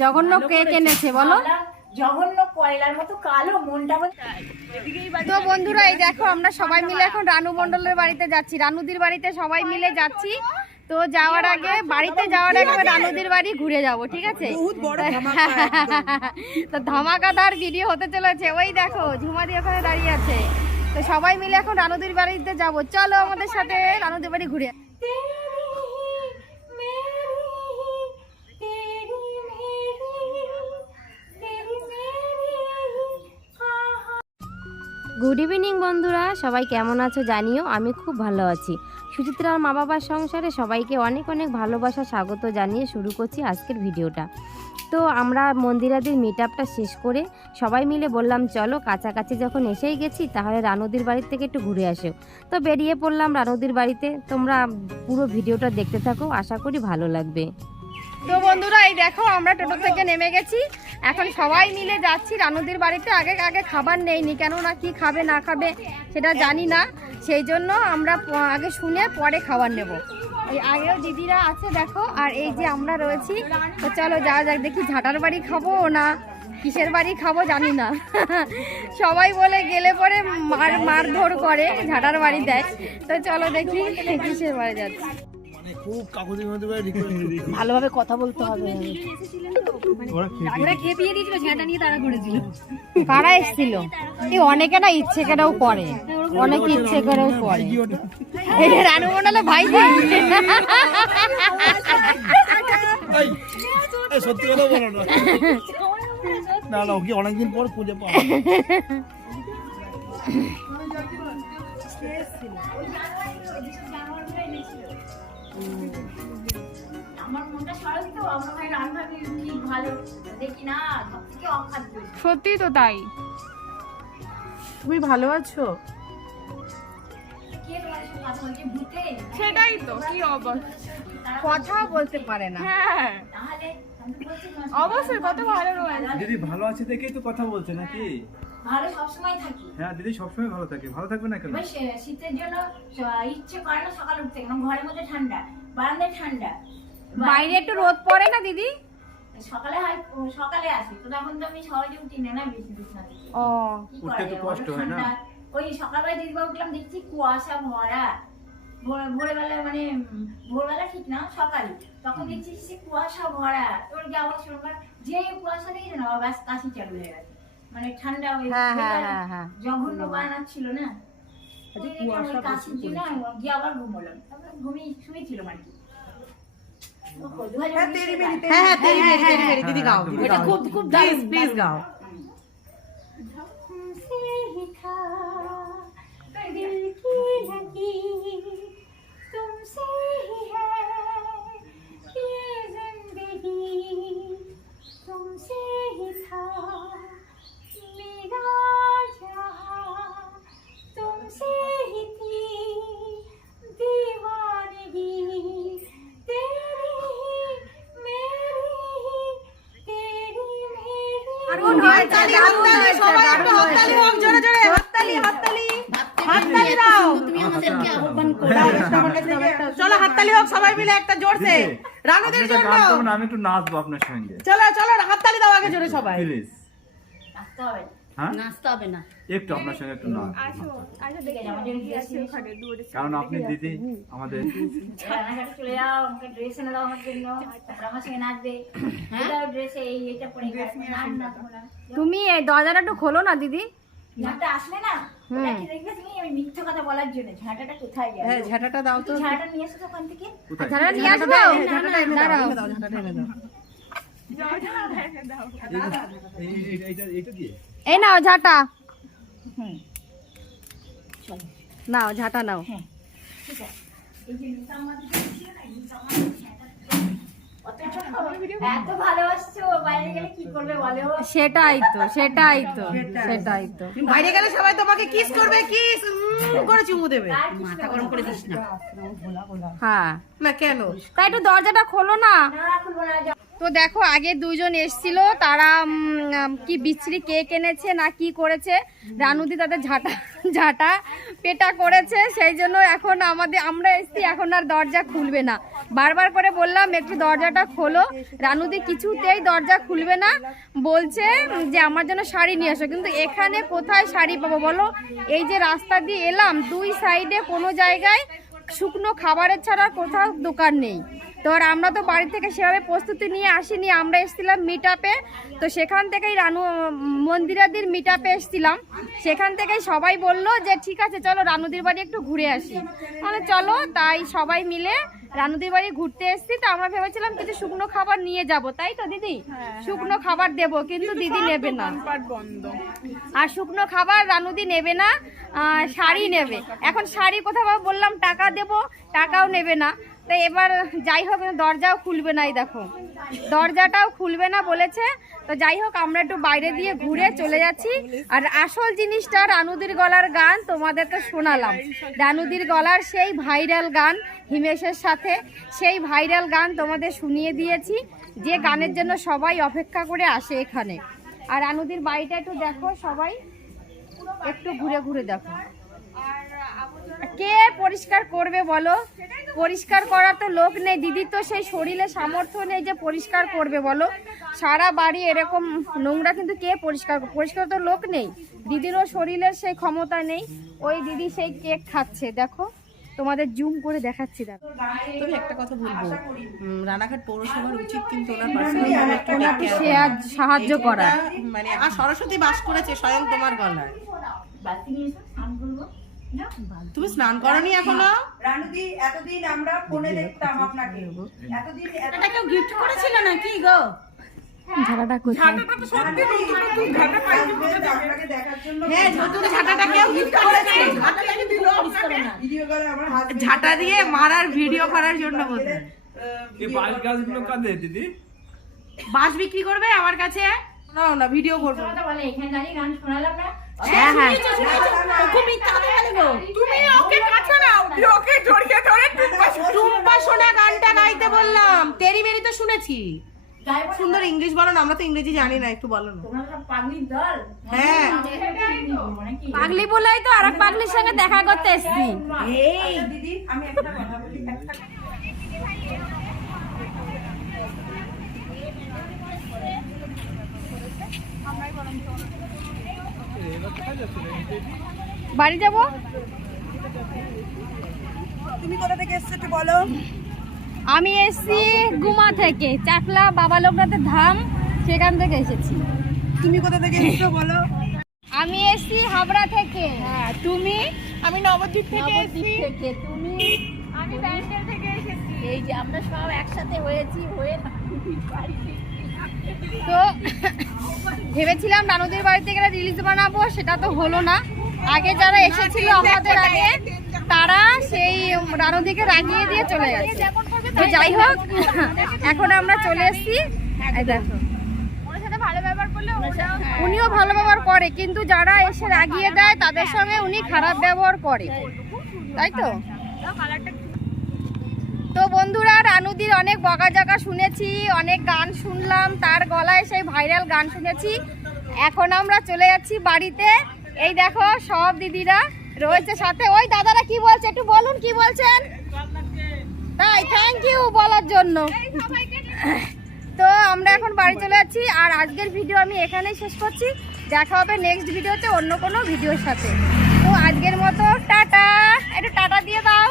জঘন্য কেক এনেছে বলো, জঘন্য কয়লার মতো কালো, মনটা। তো বন্ধুরা এই দেখো আমরা সবাই মিলে এখন রানু মণ্ডলের বাড়িতে যাচ্ছি, রানুদির বাড়িতে সবাই মিলে যাচ্ছি। তো যাওয়ার আগে বাড়িতে যাওয়ার আগে রানুদির বাড়ি ঘুরে যাব, ঠিক আছে? তো ধামাকাদার ভিডিও হতে চলেছে। ওই দেখো ঝুমাদি ওখানে দাঁড়িয়ে আছে। তো সবাই মিলে এখন রানুদির বাড়িতে যাব, চলো আমাদের সাথে রানুদির বাড়ি ঘুরে। গুড ইভিনিং বন্ধুরা, সবাই কেমন আছো জানিও। আমি খুব ভালো আছি। সুচিত্রার মা বাবার সংসারে সবাইকে অনেক অনেক ভালোবাসা স্বাগত জানিয়ে শুরু করছি আজকের ভিডিওটা। তো আমরা মন্দিরাদির মিট আপটা শেষ করে সবাই মিলে বললাম চলো কাছাকাছি যখন এসেই গেছি তাহলে রানুদির বাড়ির থেকে একটু ঘুরে আসো। তো বেরিয়ে পড়লাম রানুদির বাড়িতে। তোমরা পুরো ভিডিওটা দেখতে থাকো, আশা করি ভালো লাগবে। তো বন্ধুরা এই দেখো আমরা টোটো থেকে নেমে গেছি, এখন সবাই মিলে যাচ্ছি রানুদির বাড়িতে। আগে আগে খাবার নেইনি, কেননা কি খাবে না খাবে সেটা জানি না, সেই জন্য আমরা আগে শুনে পরে খাবার নেব। এই আগেও দিদিরা আছে দেখো, আর এই যে আমরা রয়েছি। তো চলো যাওয়া যাক, দেখি ঝাঁটার বাড়ি খাবো না কিসের বাড়ি খাবো জানি না। সবাই বলে গেলে পরে মারধর করে, ঝাঁটার বাড়ি দেয়। তো চলো দেখি কিসের বাড়ি যাচ্ছে। ভালোভাবে কথা বলতে হবে। কারা এসেছিল? অনেকে না ইচ্ছে করেও করে, অনেকে ইচ্ছে করেও করে। রানু মন্ডলের ভাইজি। সত্যি কথা বলো না, না ওকে অনেকদিন পর খুঁজে পাবো। সত্যি তো তাই। তুমি ভালো আছো? সেটাই তো, কি কথা বলতে পারে না। হ্যাঁ অবশ্যই, কত ভালো রয়েছে দিদি। ভালো আছে দেখেই তো কথা বলছে নাকি? ভালো সবসময় থাকি। হ্যাঁ দিদি সবসময় ভালো থাকে, ভালো থাকবে না কেন? শীতের জন্য ইচ্ছে করে না সকালে উঠতে, কারণ ঘরের মধ্যে ঠান্ডা, বারান্দায় ঠান্ডা, বাইরে একটু রোদ পড়ে না দিদি? সকালে আসি তো তখন তো আমি সহজে উঠি না বেশি বিছানা থেকে। ও উঠতে তো কষ্ট হয় না? ওই সকালবেলা দিদিবা উঠলাম দেখছি কুয়াশা ভরা, ভোরবেলা মানে ভোরবেলা ঠিক না সকালে, তখন দেখছি সে কুয়াশা ভরা। তোর যাওয়ার সময় যে কুয়াশা দেখেছে না ব্যাস কাশি চালু হয়ে গেছে, মানে ঠান্ডা হয়ে জঘন্য বানাচ্ছিল না, কাশির জন্য গিয়ে আবার ঘুমলাম। তারপরে ঘুমিয়ে শুয়েছিল মানে কি। দিদি গাও, এটা খুব খুব প্লিজ গাও। চলো হাততালি হোক সবাই মিলে একটা জোরসে রানুদের জন্য। আমি একটু নাচবো আপনার সঙ্গে। চলো চলো হাততালি দাও আগে জোরে সবাই। প্লিজ নাচতে হবে না, একটু আপনার সঙ্গে একটু নাচ, কারণ আপনি দিদি আমাদের। চলে যাও, আমাকে ড্রেস এনে দাও আমার জন্য, আমার সঙ্গে নাচবে। ড্রেসে এইটা পরে তুমি এই দরজাটা একটু খোলো না দিদি। ঝাঁটা আসলে না দেখবে তুমি, আমি মিথ্যা কথা বলার জন্য। ঝাঁটাটা কোথায় গেল? হ্যাঁ ঝাঁটাটা দাও তো। ঝাঁটা নিয়ে এসো ওখান থেকে। ঝাঁটা নিয়ে আসবো? ঝাঁটাটা এনে দাও, ঝাঁটাটা এনে দাও। এই নাও ঝাঁটা, নাও ঝাঁটা নাও। এত ভালোবাসছো, বাইরে গেলে কি করবে বলো? সেটাই তো সেটাই তো সেটাই তো। বাইরে গেলে সবাই তোমাকে কিস করবে, কিস করে চুমু দেবে। মাথা গরম করে দিস না। হ্যাঁ না কেন? তাই একটু দরজাটা খোলো না। না খুলবো না, তো দেখো আগে দুইজন এসছিল, তারা কি বিচ্ছিরি কেক এনেছে না কি করেছে, রানুদি তাদের ঝাঁটা পেটা করেছে, সেই জন্য এখন আমরা এসছি, এখন আর দরজা খুলবে না। বারবার করে বললাম একটু দরজাটা খোলো, রানুদি কিছুতেই দরজা খুলবে না, বলছে যে আমার জন্য শাড়ি নিয়ে আসো। কিন্তু এখানে কোথায় শাড়ি পাবো বলো? এই যে রাস্তা দিয়ে এলাম, দুই সাইডে কোনো জায়গায় শুকনো খাবারের ছাড়া কোথাও দোকান নেই। তো আর আমরা তো বাড়ি থেকে সেভাবে প্রস্তুতি নিয়ে আসিনি, আমরা এসেছিলাম মিট আপে। তো সেখান থেকেই মন্দিরাদির মিট আপে এসেছিলাম, সেখান থেকেই সবাই বললো যে ঠিক আছে চলো রানুদির বাড়ি একটু ঘুরে আসি। মানে চলো, তাই সবাই মিলে রানুদির বাড়ি ঘুরতে এসেছি। তো আমরা ভেবেছিলাম কিছু শুকনো খাবার নিয়ে যাব, তাই তো দিদি? শুকনো খাবার দেবো, কিন্তু দিদি নেবে না। আর শুকনো খাবার রানুদি নেবে না, শাড়ি নেবে। এখন শাড়ি কোথাও বললাম টাকা দেবো, টাকাও নেবে না। তো এবার যাই হোক, দরজাও খুলবে না, এই দেখো দরজাটাও খুলবে না বলেছে। তো যাই হোক, আমরা একটু বাইরে দিয়ে ঘুরে চলে যাচ্ছি। আর আসল জিনিসটা রানুদির গলার গান তোমাদেরকে শোনালাম, রানুদির গলার সেই ভাইরাল গান হিমেশের সাথে, সেই ভাইরাল গান তোমাদের শুনিয়ে দিয়েছি, যে গানের জন্য সবাই অপেক্ষা করে আসে এখানে। আর রানুদির বাড়িটা একটু দেখো, সবাই একটু ঘুরে ঘুরে দেখো। কে পরিষ্কার করবে বলো? পরিষ্কার করার তো লোক নেই, দিদির তো সেই শরীরে সামর্থ্য নেই যে পরিষ্কার করবে বলো। সারা বাড়ি এরকম নোংরা, কিন্তু কে পরিষ্কার তো লোক নেই, দিদিরও শরীরের সেই ক্ষমতা নেই। ওই দিদি সেই কেক খাচ্ছে, দেখো তোমাদের জুম করে দেখাচ্ছি। দেখো তবে একটা কথা বলবো, রানাঘাট পৌরসভার উচিত কিন্তু ওনার পার্সোনালি একটু সাহায্য করা। মানে আর সরস্বতী বাস করেছে স্বয়ং তোমার গলায়। তুমি স্নান করনি এখনো? রানুদি, এতদিন আমরা ফোনে দেখতাম আপনাকে, এতদিন এটা কেউ গিফট করেছিল নাকি গো? ঝাড়াটা কোথায়? আপনাকে দেখার জন্য হ্যাঁ, নতুন ঝাঁটাটা কেউ গিফট করেছে। ভিডিও করে আমার হাজবেন্ড ঝাঁটা দিয়ে মারার ভিডিও করার জন্য বলতে। এই বাস গাছগুলো কাঁদে দিদি? বাস বিক্রি করবে আমার কাছে? না না, ভিডিও করবো। বলে এখানে দাঁড়িয়ে গান শোনালাম না। হ্যাঁ হ্যাঁ, তুমি ওকে কাছে নাও, ওকে জড়িয়ে ধরে টুম্পা সোনা গানটা গাইতে বললাম। তেরি মেরি তো শুনেছি, গাইবো না। সুন্দর ইংলিশ বলো না, আমরা তো ইংরেজি জানি না, একটু বলো না। তোমরা সব পাগলির দল। হ্যাঁ। মানে কি? পাগলি বলেই তো আরেক পাগলির সঙ্গে দেখা করতে এসছি। এই দিদি, আমি একটা কথা বলি, একটা বাড়ি যাব। তুমি কোথা থেকে এসেছো একটু বলো। আমি এসছি গুমা থেকে, চাকলা বাবা লোকনাথের ধাম, সেখান থেকে এসেছি। তুমি কোথা থেকে এসেছো বলো। আমি এসছি হাবড়া থেকে। হ্যাঁ, তুমি? আমি নবদ্বীপ থেকে নবদ্বীপ এসেছি। থেকে। তুমি? আমি ব্যান্ডেল থেকে এসেছি। এই যে আমরা সব একসাথে হয়েছি, হয়ে তো ভেবেছিলাম রানুদের বাড়িতে গেলে রিলিজ বানাবো, সেটা তো হলো না। আগে যারা এসেছিল আমাদের আগে, তারা সেই রানুদিকে রাগিয়ে দিয়ে চলে গেছে। তো যাই হোক, এখন আমরা চলে এসেছি। এই দেখো, উনিও ভালো ব্যবহার করে, কিন্তু যারা এসে রাগিয়ে দেয় তাদের সঙ্গে উনি খারাপ ব্যবহার করে, তাই তো? তো বন্ধুরা, রানুদির অনেক বকাঝকা শুনেছি, অনেক গান শুনলাম, তার গলায় সেই ভাইরাল গান শুনেছি। এখন আমরা চলে যাচ্ছি বাড়িতে। এই দেখো সব দিদিরা রয়েছে সাথে। ওই দাদারা কি বলছে একটু বলুন, কি বলছেন? তাই, থ্যাংক ইউ বলার জন্য। তো আমরা এখন বাড়ি চলে যাচ্ছি। আর আজকের ভিডিও আমি এখানেই শেষ করছি, দেখা হবে নেক্সট ভিডিওতে অন্য কোনো ভিডিওর সাথে। তো আজকের মতো টাটা। একটু টাটা দিয়ে দাও।